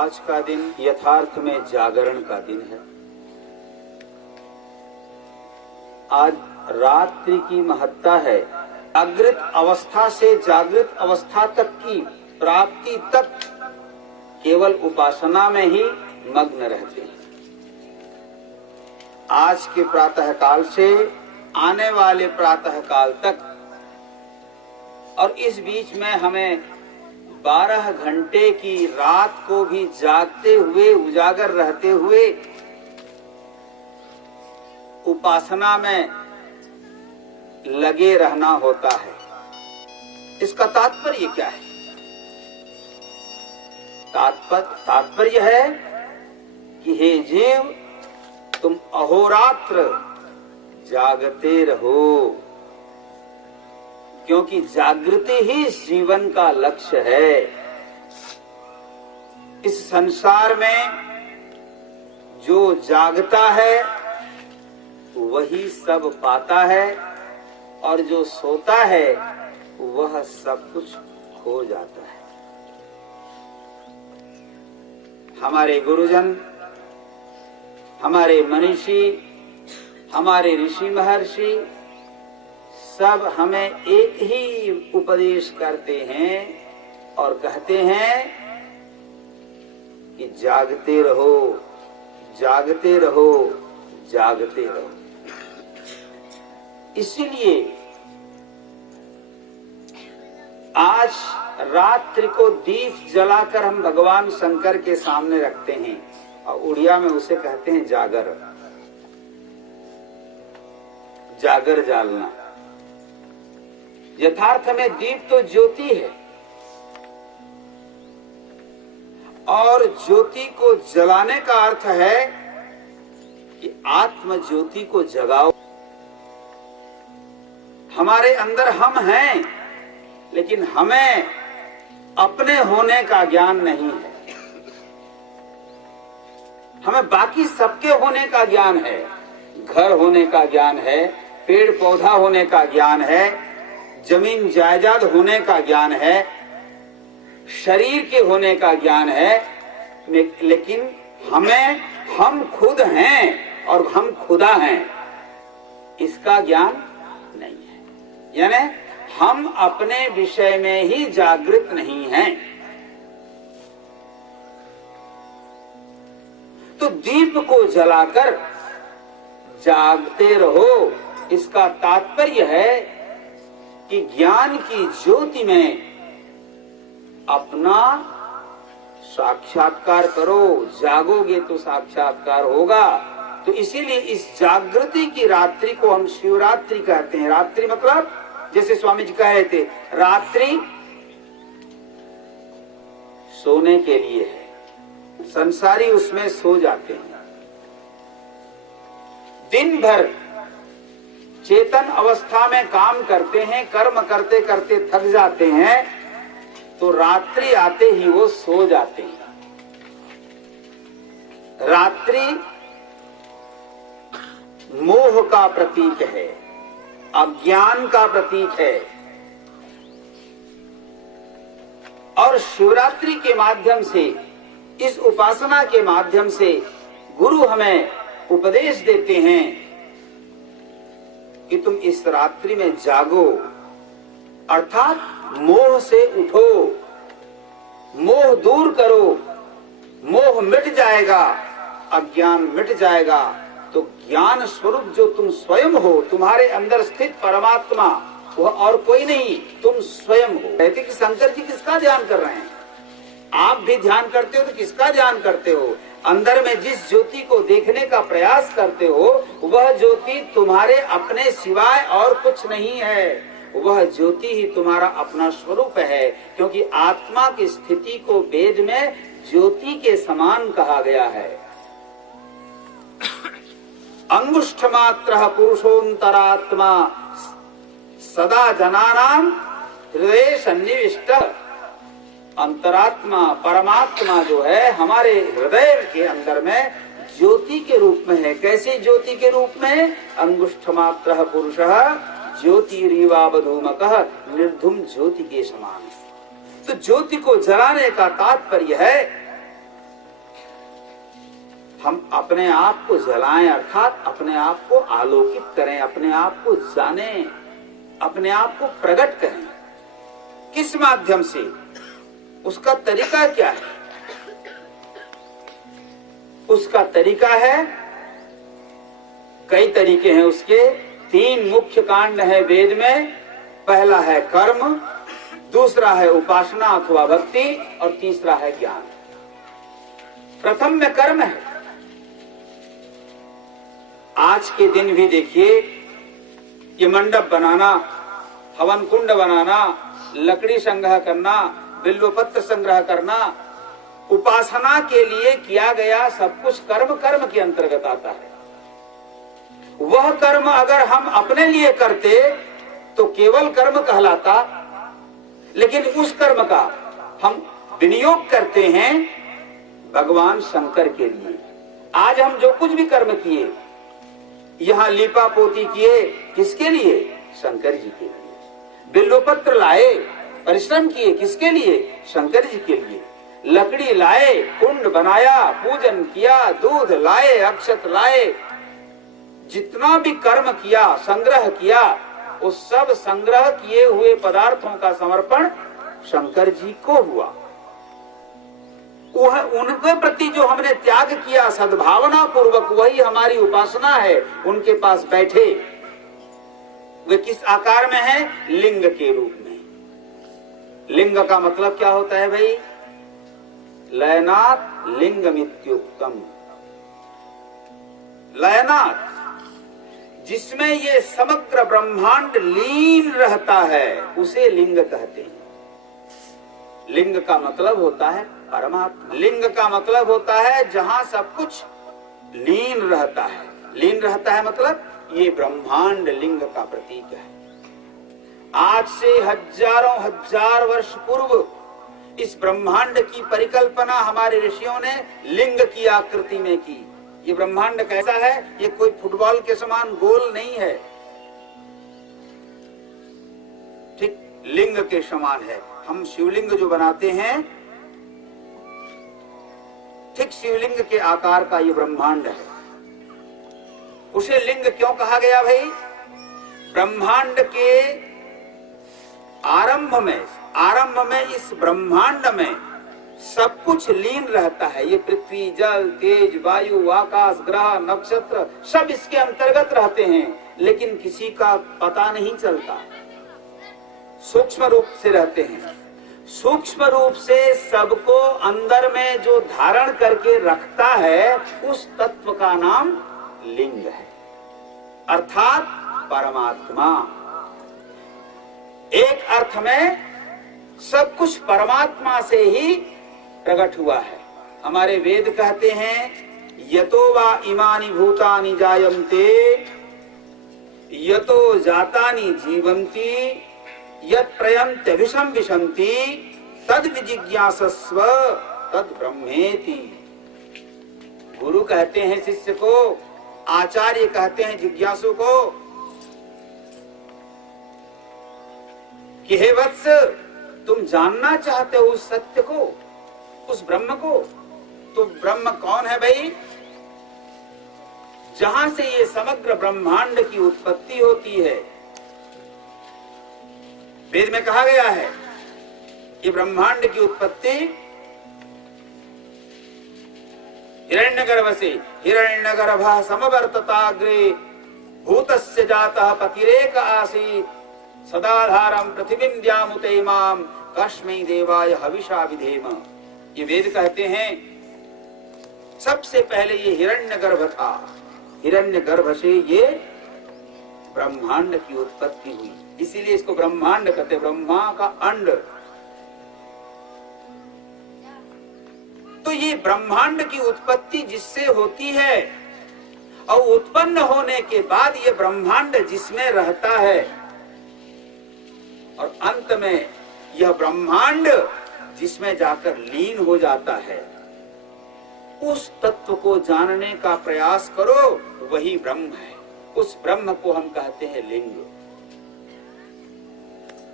आज का दिन यथार्थ में जागरण का दिन है। आज रात्रि की महत्ता है। जागृत अवस्था से जागृत अवस्था तक की प्राप्ति तक केवल उपासना में ही मग्न रहते हैं। आज के प्रातः काल से आने वाले प्रातः काल तक और इस बीच में हमें 12 घंटे की रात को भी जागते हुए उजागर रहते हुए उपासना में लगे रहना होता है। इसका तात्पर्य क्या है? तात्पर्य है कि हे जीव, तुम अहोरात्र जागते रहो, क्योंकि जागृति ही जीवन का लक्ष्य है। इस संसार में जो जागता है वही सब पाता है और जो सोता है वह सब कुछ खो जाता है। हमारे गुरुजन, हमारे मनीषी, हमारे ऋषि महर्षि सब हमें एक ही उपदेश करते हैं और कहते हैं कि जागते रहो, जागते रहो, जागते रहो। इसीलिए आज रात्रि को दीप जलाकर हम भगवान शंकर के सामने रखते हैं और उड़िया में उसे कहते हैं जागर। जागर जालना। यथार्थ में दीप तो ज्योति है और ज्योति को जलाने का अर्थ है कि आत्म ज्योति को जगाओ। हमारे अंदर हम हैं, लेकिन हमें अपने होने का ज्ञान नहीं है। हमें बाकी सबके होने का ज्ञान है। घर होने का ज्ञान है, पेड़ पौधा होने का ज्ञान है, जमीन जायदाद होने का ज्ञान है, शरीर के होने का ज्ञान है, लेकिन हम खुद हैं और हम खुदा हैं, इसका ज्ञान नहीं है। यानी हम अपने विषय में ही जागृत नहीं हैं। तो दीप को जलाकर जागते रहो, इसका तात्पर्य है कि ज्ञान की ज्योति में अपना साक्षात्कार करो। जागोगे तो साक्षात्कार होगा। तो इसीलिए इस जागृति की रात्रि को हम शिवरात्रि कहते हैं। रात्रि मतलब जैसे स्वामी जी कह रहे थे, रात्रि सोने के लिए है। संसारी उसमें सो जाते हैं। दिन भर चेतन अवस्था में काम करते हैं, कर्म करते करते थक जाते हैं, तो रात्रि आते ही वो सो जाते हैं। रात्रि मोह का प्रतीक है, अज्ञान का प्रतीक है। और शिवरात्रि के माध्यम से, इस उपासना के माध्यम से गुरु हमें उपदेश देते हैं कि तुम इस रात्रि में जागो, अर्थात मोह से उठो, मोह दूर करो। मोह मिट जाएगा, अज्ञान मिट जाएगा, तो ज्ञान स्वरूप जो तुम स्वयं हो, तुम्हारे अंदर स्थित परमात्मा, वह और कोई नहीं, तुम स्वयं हो। कहते कि शंकर जी किसका ध्यान कर रहे हैं? आप भी ध्यान करते हो तो किसका ध्यान करते हो? अंदर में जिस ज्योति को देखने का प्रयास करते हो, वह ज्योति तुम्हारे अपने सिवाय और कुछ नहीं है। वह ज्योति ही तुम्हारा अपना स्वरूप है, क्योंकि आत्मा की स्थिति को वेद में ज्योति के समान कहा गया है। अंगुष्ठ मात्र पुरुषोंतरात्मा सदा जनानां हृदय सन्निविष्ट। अंतरात्मा परमात्मा जो है हमारे हृदय के अंदर में ज्योति के रूप में है। कैसे ज्योति के रूप में? अंगुष्ठ मात्र पुरुषः ज्योतिरीवावधूमकः निर्धूम ज्योति के समान। तो ज्योति को जलाने का तात्पर्य है हम अपने आप को जलाएं, अर्थात अपने आप को आलोकित करें, अपने आप को जानें, अपने आप को प्रकट करें। किस माध्यम से? उसका तरीका क्या है? उसका तरीका है, कई तरीके हैं उसके। 3 मुख्य कांड है वेद में। पहला है कर्म, दूसरा है उपासना अथवा भक्ति, और तीसरा है ज्ञान। प्रथम में कर्म है। आज के दिन भी देखिए, ये मंडप बनाना, हवन कुंड बनाना, लकड़ी संग्रह करना, बिल्वपत्र संग्रह करना, उपासना के लिए किया गया सब कुछ कर्म कर्म के अंतर्गत आता है। वह कर्म अगर हम अपने लिए करते तो केवल कर्म कहलाता, लेकिन उस कर्म का हम विनियोग करते हैं भगवान शंकर के लिए। आज हम जो कुछ भी कर्म किए, यहां लीपा पोती किए, किसके लिए? शंकर जी के लिए। बिल्वपत्र लाए, परिश्रम किए, किसके लिए? शंकर जी के लिए। लकड़ी लाए, कुंड बनाया, पूजन किया, दूध लाए, अक्षत लाए, जितना भी कर्म किया, संग्रह किया, उस सब संग्रह किए हुए पदार्थों का समर्पण शंकर जी को हुआ। उनके प्रति जो हमने त्याग किया सद्भावना पूर्वक, वही हमारी उपासना है। उनके पास बैठे, वे किस आकार में है? लिंग के रूप में। लिंग का मतलब क्या होता है भाई? लयनात् लिंगमित्युक्तम। लयनात्, जिसमें ये समग्र ब्रह्मांड लीन रहता है, उसे लिंग कहते हैं। लिंग का मतलब होता है परमात्मा। लिंग का मतलब होता है जहां सब कुछ लीन रहता है। लीन रहता है मतलब ये ब्रह्मांड लिंग का प्रतीक है। आज से हजारों हजार वर्ष पूर्व इस ब्रह्मांड की परिकल्पना हमारे ऋषियों ने लिंग की आकृति में की। ये ब्रह्मांड कैसा है? ये कोई फुटबॉल के समान गोल नहीं है, ठीक लिंग के समान है। हम शिवलिंग जो बनाते हैं, ठीक शिवलिंग के आकार का ये ब्रह्मांड है। उसे लिंग क्यों कहा गया भाई? ब्रह्मांड के आरंभ में इस ब्रह्मांड में सब कुछ लीन रहता है। ये पृथ्वी, जल, तेज, वायु, आकाश, ग्रह, नक्षत्र सब इसके अंतर्गत रहते हैं, लेकिन किसी का पता नहीं चलता। सूक्ष्म रूप से रहते हैं। सूक्ष्म रूप से सबको अंदर में जो धारण करके रखता है, उस तत्व का नाम लिंग है, अर्थात परमात्मा। एक अर्थ में सब कुछ परमात्मा से ही प्रकट हुआ है। हमारे वेद कहते हैं, यतो वा इमानि भूतानि जायन्ते, यतो जातानि जीवन्ति, यत् प्रयन्ते विषम विशन्ति, तद विजिज्ञासस्व तद ब्रह्मेति। गुरु कहते हैं शिष्य को, आचार्य कहते हैं जिज्ञासु को कि हे वत्स, तुम जानना चाहते हो उस सत्य को, उस ब्रह्म को। तो ब्रह्म कौन है भाई? जहां से ये समग्र ब्रह्मांड की उत्पत्ति होती है। वेद में कहा गया है, ये ब्रह्मांड की उत्पत्ति हिरण्यगर्भ से। हिरण्यगर्भः समवर्तताग्रे भूतस्य जातः पतिरेक आसीत्, सदाधारम पृथिवीं द्यामुते माम कस्मै देवाय हविषा विधेम। ये वेद कहते हैं सबसे पहले ये हिरण्यगर्भ था। हिरण्यगर्भ से ये ब्रह्मांड की उत्पत्ति हुई, इसीलिए इसको ब्रह्मांड कहते हैं, ब्रह्मा का अंड। तो ये ब्रह्मांड की उत्पत्ति जिससे होती है, और उत्पन्न होने के बाद ये ब्रह्मांड जिसमें रहता है, और अंत में यह ब्रह्मांड जिसमें जाकर लीन हो जाता है, उस तत्व को जानने का प्रयास करो, वही ब्रह्म है। उस ब्रह्म को हम कहते हैं लिंग।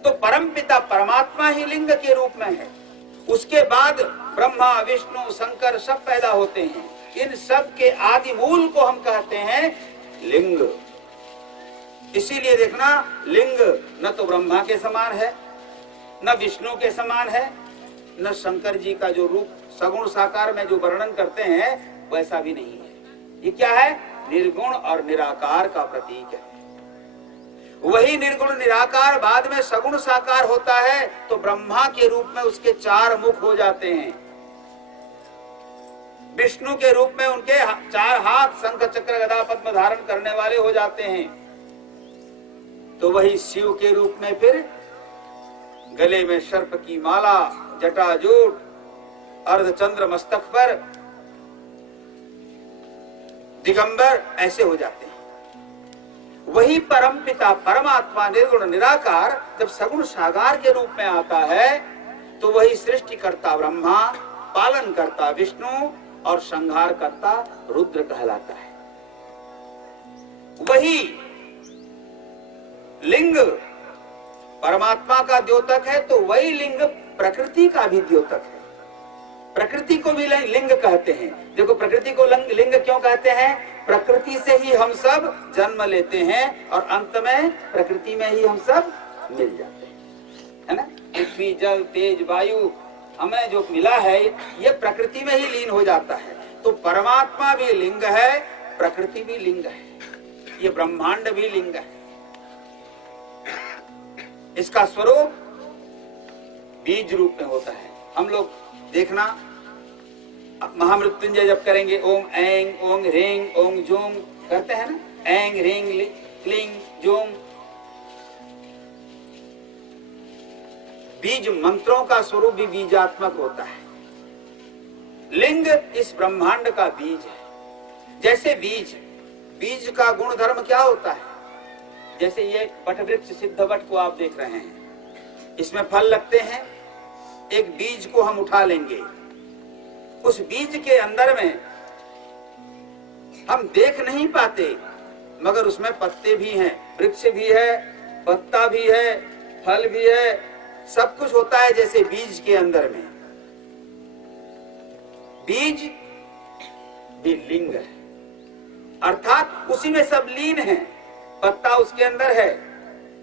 तो परमपिता परमात्मा ही लिंग के रूप में है। उसके बाद ब्रह्मा, विष्णु, शंकर सब पैदा होते हैं, इन सब के आदि मूल को हम कहते हैं लिंग। इसीलिए देखना, लिंग न तो ब्रह्मा के समान है, न विष्णु के समान है, न शंकर जी का जो रूप सगुण साकार में जो वर्णन करते हैं वैसा भी नहीं है। ये क्या है? निर्गुण और निराकार का प्रतीक है। वही निर्गुण निराकार बाद में सगुण साकार होता है तो ब्रह्मा के रूप में उसके 4 मुख हो जाते हैं, विष्णु के रूप में उनके 4 हाथ शंख चक्र गदा पद्म धारण करने वाले हो जाते हैं। तो वही शिव के रूप में फिर गले में सर्प की माला, जटाजूट, अर्धचंद्र मस्तक पर, दिगंबर ऐसे हो जाते हैं। वही परम पिता परमात्मा निर्गुण निराकार जब सगुण साकार के रूप में आता है तो वही सृष्टिकर्ता ब्रह्मा, पालन करता विष्णु और संहार करता रुद्र कहलाता है। वही लिंग परमात्मा का द्योतक है तो वही लिंग प्रकृति का भी द्योतक है। प्रकृति को भी लिंग कहते हैं। देखो, प्रकृति को लिंग क्यों कहते हैं? प्रकृति से ही हम सब जन्म लेते हैं और अंत में प्रकृति में ही हम सब मिल जाते हैं, है ना। पृथ्वी, जल, तेज, वायु हमें जो मिला है ये प्रकृति में ही लीन हो जाता है। तो परमात्मा भी लिंग है, प्रकृति भी लिंग है, ये ब्रह्मांड भी लिंग है। इसका स्वरूप बीज रूप में होता है। हम लोग देखना, महामृत्युंजय जब करेंगे ओम ऐंग ओम ह्रीं ओम जूम करते हैं ना, ऐंग ह्रीं क्लीं जूम, बीज मंत्रों का स्वरूप भी बीजात्मक होता है। लिंग इस ब्रह्मांड का बीज है। जैसे बीज का गुण धर्म क्या होता है? जैसे ये वट वृक्ष सिद्ध वट को आप देख रहे हैं, इसमें फल लगते हैं। एक बीज को हम उठा लेंगे, उस बीज के अंदर में हम देख नहीं पाते मगर उसमें पत्ते भी हैं, वृक्ष भी है, पत्ता भी है, फल भी है, सब कुछ होता है। जैसे बीज के अंदर में बीज भी लिंग है, अर्थात उसी में सब लीन है। पत्ता उसके अंदर है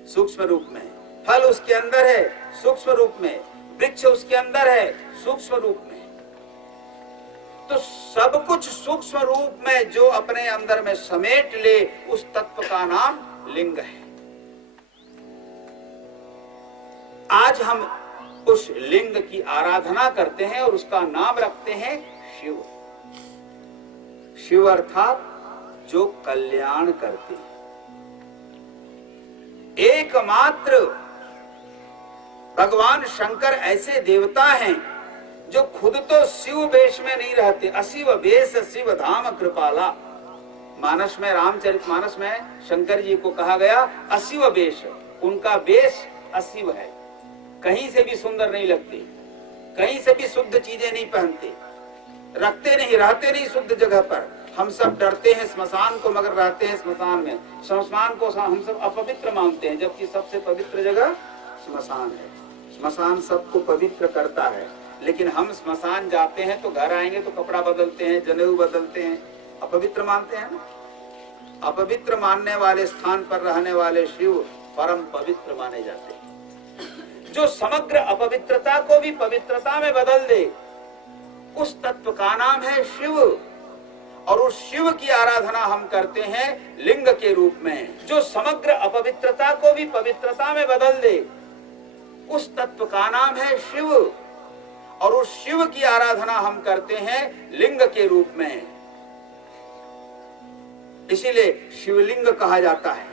सूक्ष्म रूप में, फल उसके अंदर है सूक्ष्म रूप में, वृक्ष उसके अंदर है सूक्ष्म रूप में। तो सब कुछ सूक्ष्म रूप में जो अपने अंदर में समेट ले उस तत्व का नाम लिंग है। आज हम उस लिंग की आराधना करते हैं और उसका नाम रखते हैं शिव। शिव अर्थात जो कल्याण करते हैं। एकमात्र भगवान शंकर ऐसे देवता हैं जो खुद तो शिव वेश में नहीं रहते। अशिव वेश शिव धाम कृपाला, मानस में, रामचरितमानस में शंकर जी को कहा गया अशिव वेश। उनका वेश अशिव है, कहीं से भी सुंदर नहीं लगते, कहीं से भी शुद्ध चीजें नहीं पहनते, रखते नहीं, रहते नहीं शुद्ध जगह पर। हम सब डरते हैं स्मशान को मगर रहते हैं स्मशान में। स्मशान को हम सब अपवित्र मानते हैं जबकि सबसे पवित्र जगह स्मशान है। स्मशान सबको पवित्र करता है, लेकिन हम स्मशान जाते हैं तो घर आएंगे तो कपड़ा बदलते हैं, जनेऊ बदलते हैं, अपवित्र मानते हैं ना। अपवित्र मानने वाले स्थान पर रहने वाले शिव परम पवित्र माने जाते हैं। जो समग्र अपवित्रता को भी पवित्रता में बदल दे उस तत्व का नाम है शिव। और उस शिव की आराधना हम करते हैं लिंग के रूप में। जो समग्र अपवित्रता को भी पवित्रता में बदल दे उस तत्व का नाम है शिव। और उस शिव की आराधना हम करते हैं लिंग के रूप में। इसीलिए शिवलिंग कहा जाता है।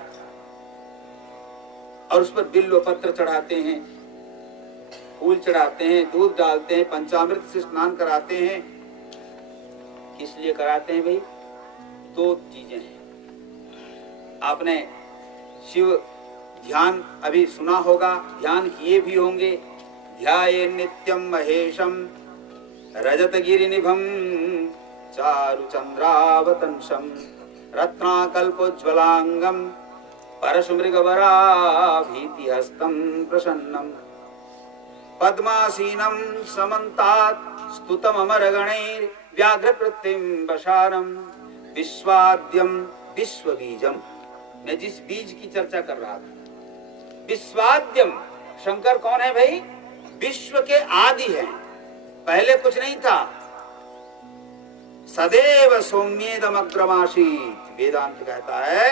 और उस पर बिल्व पत्र चढ़ाते हैं, फूल चढ़ाते हैं, दूध डालते हैं, पंचामृत से स्नान कराते हैं। किस लिए कराते हैं भाई? 2 चीजें हैं। आपने शिव ध्यान अभी सुना होगा, ध्यान किए भी होंगे। ध्याये नित्यम महेशम रजतगिरिनिभं चारुचंद्रावतंसं रत्नाकल्पोज्ज्वलांगं परशुमृगवराभीतिहस्तं प्रसन्नं पद्मासीनं समन्तात् स्तुतममरगणैः व्याघ्र कृत्रिम वशानम विश्वाद्यम विश्व बीजम। मैं जिस बीज की चर्चा कर रहा था, विश्वाद्यम, शंकर कौन है भाई? विश्व के आदि हैं, पहले कुछ नहीं था। सदैव सौम्येदम अग्रमासीत, वेदांत कहता है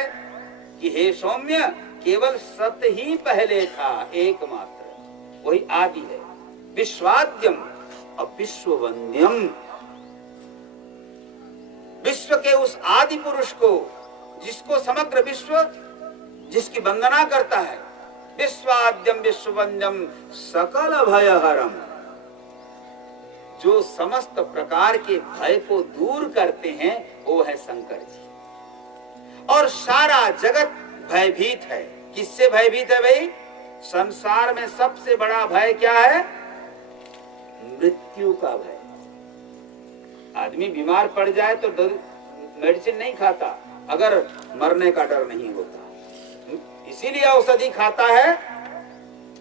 कि हे सौम्य, केवल सत ही पहले था, एकमात्र, वही आदि है। विश्वाद्यम और विश्ववंद्यम, विश्व के उस आदि पुरुष को जिसको समग्र विश्व जिसकी वंदना करता है। विश्वाद्यम विश्ववंद्यम सकल भयहरम, जो समस्त प्रकार के भय को दूर करते हैं वो है शंकर जी। और सारा जगत भयभीत है। किससे भयभीत है भाई? संसार में सबसे बड़ा भय क्या है? मृत्यु का भय। आदमी बीमार पड़ जाए तो मेडिसिन नहीं खाता अगर मरने का डर नहीं होता, इसीलिए औषधि खाता है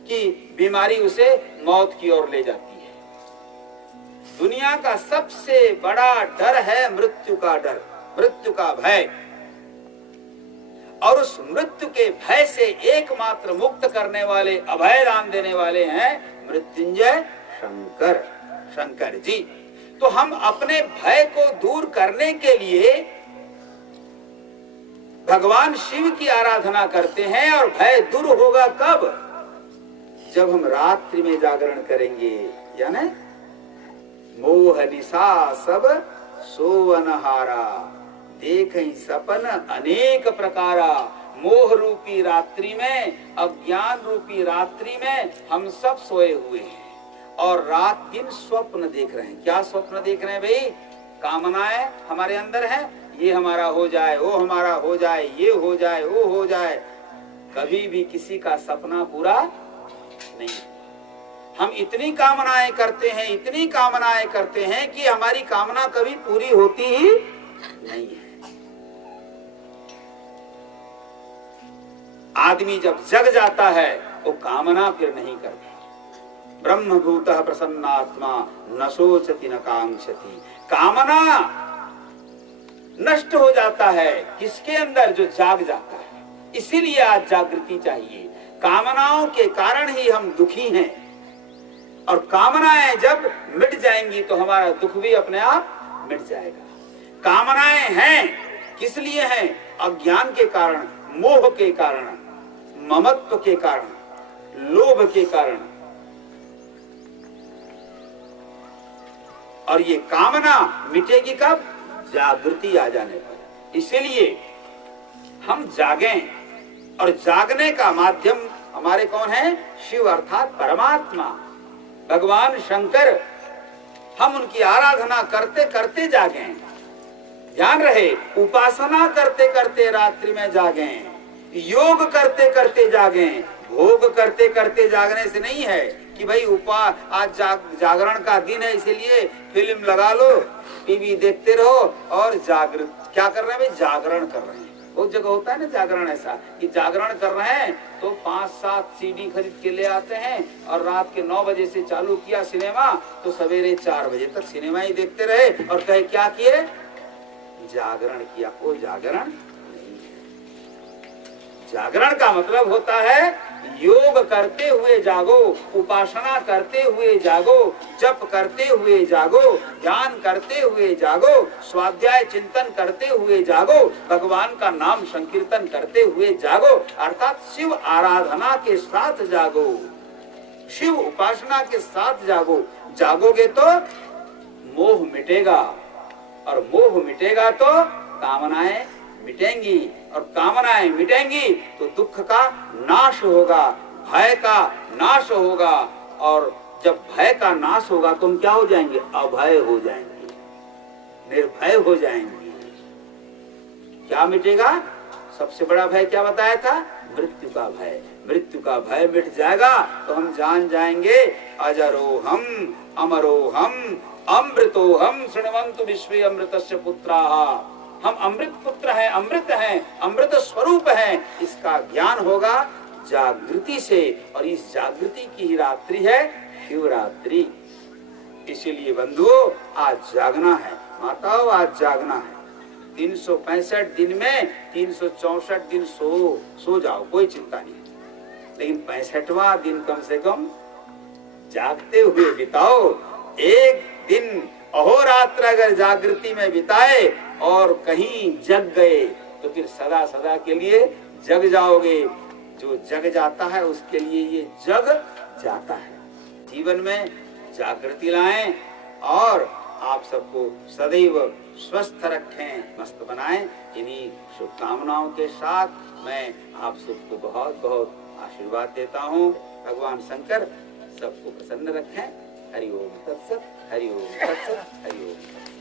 कि बीमारी उसे मौत की ओर ले जाती है। दुनिया का सबसे बड़ा डर है मृत्यु का डर, मृत्यु का भय। और उस मृत्यु के भय से एकमात्र मुक्त करने वाले, अभय दान देने वाले हैं मृत्युंजय शंकर, शंकर जी। तो हम अपने भय को दूर करने के लिए भगवान शिव की आराधना करते हैं। और भय दूर होगा कब? जब हम रात्रि में जागरण करेंगे, यानी मोह निशा सब सोवनहारा, देखई सपन अनेक प्रकारा। मोह रूपी रात्रि में, अज्ञान रूपी रात्रि में हम सब सोए हुए हैं और रात दिन स्वप्न देख रहे हैं। क्या स्वप्न देख रहे हैं भाई? कामनाएं हमारे अंदर हैं, ये हमारा हो जाए, वो हमारा हो जाए, ये हो जाए, वो हो जाए। कभी भी किसी का सपना पूरा नहीं। हम इतनी कामनाएं करते हैं, इतनी कामनाएं करते हैं कि हमारी कामना कभी पूरी होती ही नहीं है। आदमी जब जग जाता है वो कामना फिर नहीं करता। ब्रह्मभूतः प्रसन्नात्मा न शोचति न कांक्षति। कामना नष्ट हो जाता है किसके अंदर? जो जाग जाता है। इसीलिए आज जागृति चाहिए। कामनाओं के कारण ही हम दुखी हैं और कामनाएं जब मिट जाएंगी तो हमारा दुख भी अपने आप मिट जाएगा। कामनाएं हैं किस लिए हैं? अज्ञान के कारण, मोह के कारण, ममत्व के कारण, लोभ के कारण। और ये कामना मिटेगी कब? जागृति आ जाने पर। इसलिए हम जागें, और जागने का माध्यम हमारे कौन है? शिव अर्थात परमात्मा, भगवान शंकर। हम उनकी आराधना करते करते जागें। ध्यान रहे, उपासना करते करते रात्रि में जागें, योग करते करते जागें। भोग करते करते जागने से नहीं है कि भाई आज जागरण का दिन है इसलिए फिल्म लगा लो, टीवी देखते रहो और जागृत क्या कर रहे हैं भाई? जागरण कर रहे हैं। बहुत जगह होता है ना जागरण, ऐसा कि जागरण कर रहे हैं तो 5-7 सीडी खरीद के ले आते हैं और रात के 9 बजे से चालू किया सिनेमा तो सवेरे 4 बजे तक सिनेमा ही देखते रहे और कहे क्या किए? जागरण किया। कोई जागरण नहीं है। जागरण का मतलब होता है योग करते हुए जागो, उपासना करते हुए जागो, जप करते हुए जागो, ध्यान करते हुए जागो, स्वाध्याय चिंतन करते हुए जागो, भगवान का नाम संकीर्तन करते हुए जागो। अर्थात शिव आराधना के साथ जागो, शिव उपासना के साथ जागो। जागोगे तो मोह मिटेगा और मोह मिटेगा तो कामनाएं मिटेंगी और कामनाएं मिटेंगी तो दुख का नाश होगा, भय का नाश होगा। और जब भय का नाश होगा तो हम क्या हो जाएंगे? अभय हो जाएंगे, निर्भय हो जाएंगे। क्या मिटेगा? सबसे बड़ा भय क्या बताया था? मृत्यु का भय। मृत्यु का भय मिट जाएगा तो हम जान जाएंगे अजरोहम अमरोहम अमृतोहम शृण्वन्तु विश्वे अमृतस्य पुत्राः। हम अमृत पुत्र हैं, अमृत हैं, अमृत स्वरूप हैं। इसका ज्ञान होगा जागृति से और इस जागृति की ही रात्रि है शिवरात्रि। इसीलिए बंधुओं आज जागना है। माताओं आज जागना है। 365 दिन में 364 दिन सो जाओ, कोई चिंता नहीं, लेकिन 65वां दिन कम से कम जागते हुए बिताओ। एक दिन अहोरात्र अगर जागृति में बिताए और कहीं जग गए तो फिर सदा सदा के लिए जग जाओगे। जो जग जाता है उसके लिए ये जग जाता है। जीवन में जागृति लाएं और आप सबको सदैव स्वस्थ रखें, मस्त बनाएं। इन्हीं शुभकामनाओं के साथ मैं आप सबको बहुत बहुत आशीर्वाद देता हूँ। भगवान शंकर सबको प्रसन्न रखें। हरि ओम तत्सत, हरि ओम तत्सत, हरि ओम।